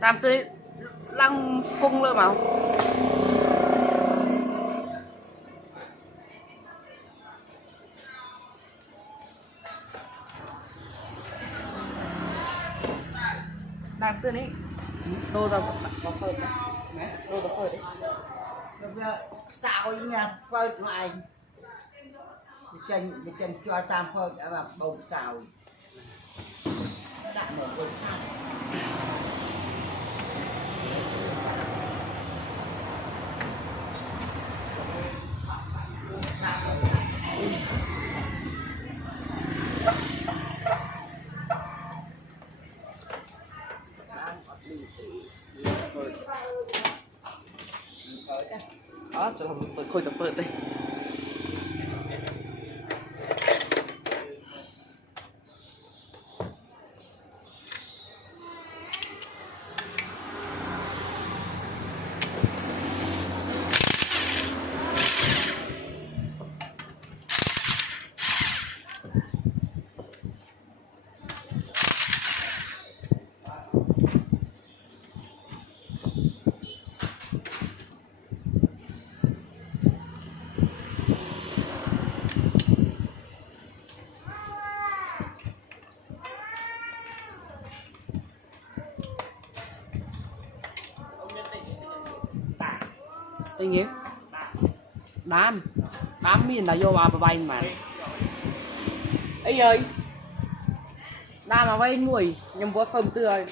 tam tới lăng cung luôn mà làm từ đấy tô ra có phơi đấy tô có phơi đấy xạo nha phơi ngoài chân cho tam phơi đã mà bầu xào đặt mở bột than đó cho làm khôi tập phơi đây anh nhé đám miền đã vô vào bay mà ấy ơi đám mà bay nuôi nhầm vua không tươi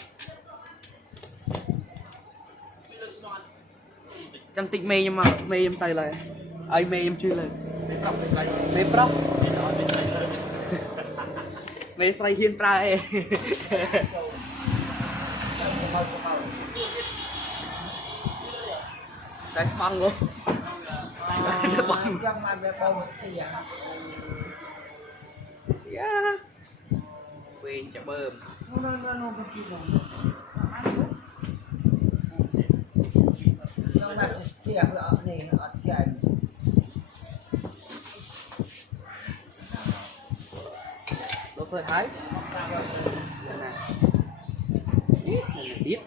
trong tịch mê nhưng mà mê em tay lại ấy mê em chưa lên mê prop mê say hiên pra e cái băng luôn trong mặt về bầu thì quên chả bơm nó bị chìm nó mặt tiệc ở này ở trên đồ phơi thái biết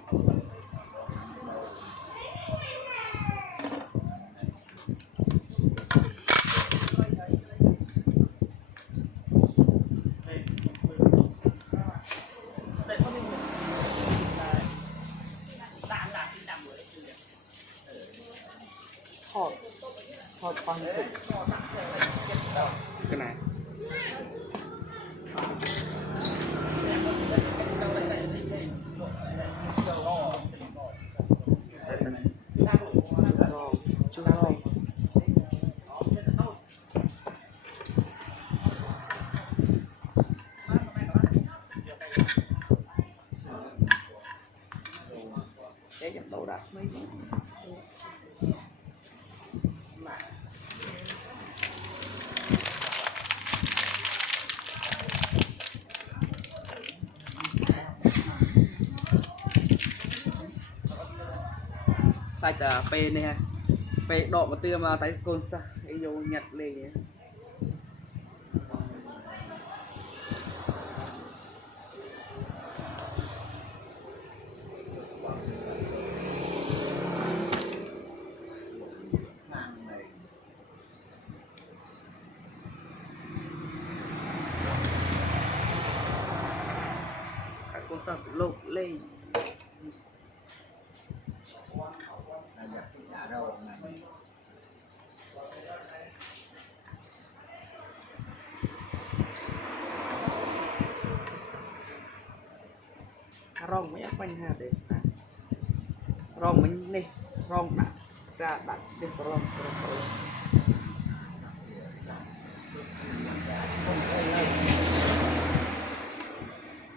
thọt băng thịt cái này chú nào cái dập đầu đặt mấy tại là p này ha p độ một tia mà tay côn sa cái vô nhặt lên các con sa lột lên rong mấy quanh ha để rong mình này rong đặt ra đặt trên rong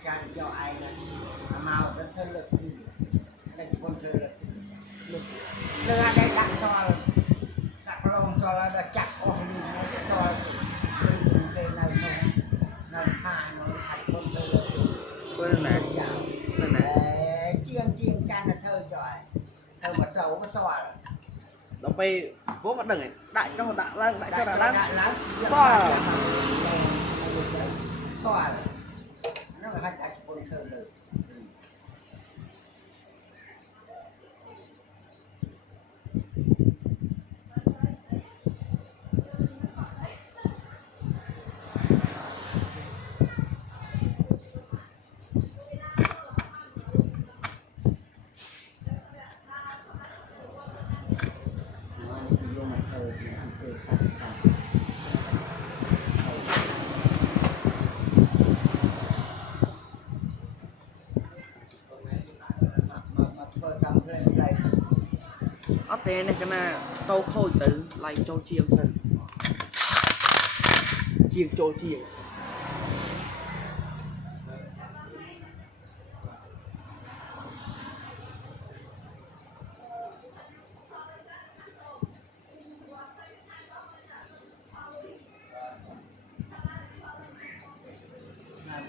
chăn cho ai là màu rất thân lực thành con thân lực lừa đây đặt cho đặt lông cho là chặt con đi nó cho đây này nó hà nó thành con thân lực bên này chiên chăn là thơ giỏi thơ mà trâu có xoa nó bay vỗ mặt đằng này đại cho đại lang đại cho đại lang xoa nó là hai cái con thơ lực ở thế này cái này câu khôi từ lại cho chiêng thân chiêng cho chiêng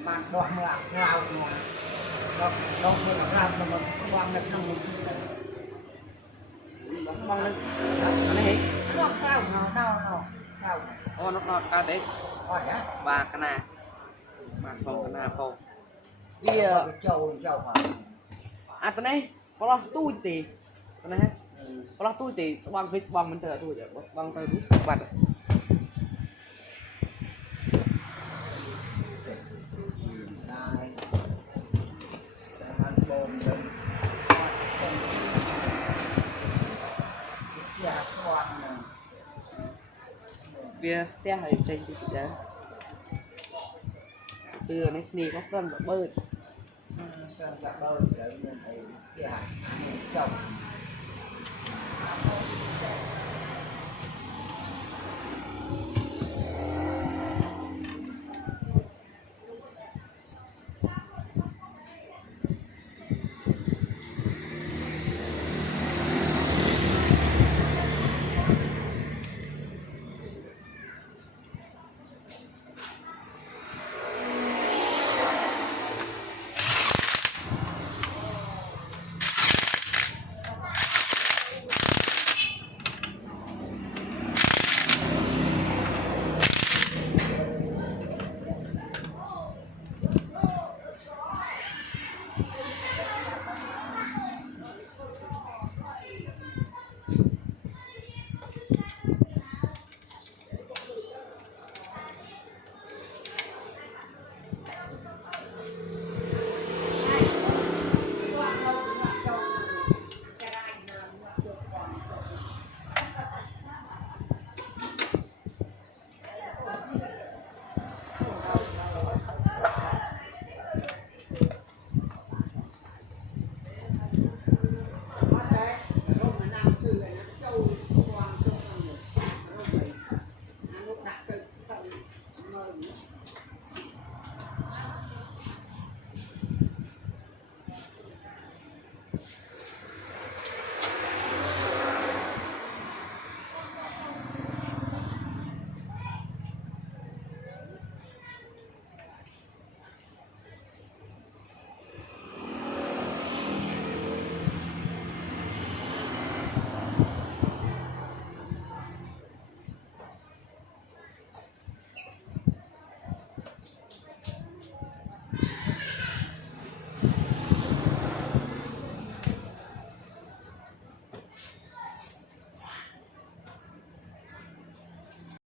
bạn bỏ ngạo ngạo mà đâu phải là làm mà bằng được trong một băng lên anh ấy nó cao nào cao ô nó cao thế hỏi á và cái này mà không cái nào không đi châu hả à cái này có lo tôi thì cái này có lo tôi thì băng với băng mình chờ tôi băng tay rút bật bia xe hay trên thì giá từ này thì có cần bơi để mình thấy cái hạt trồng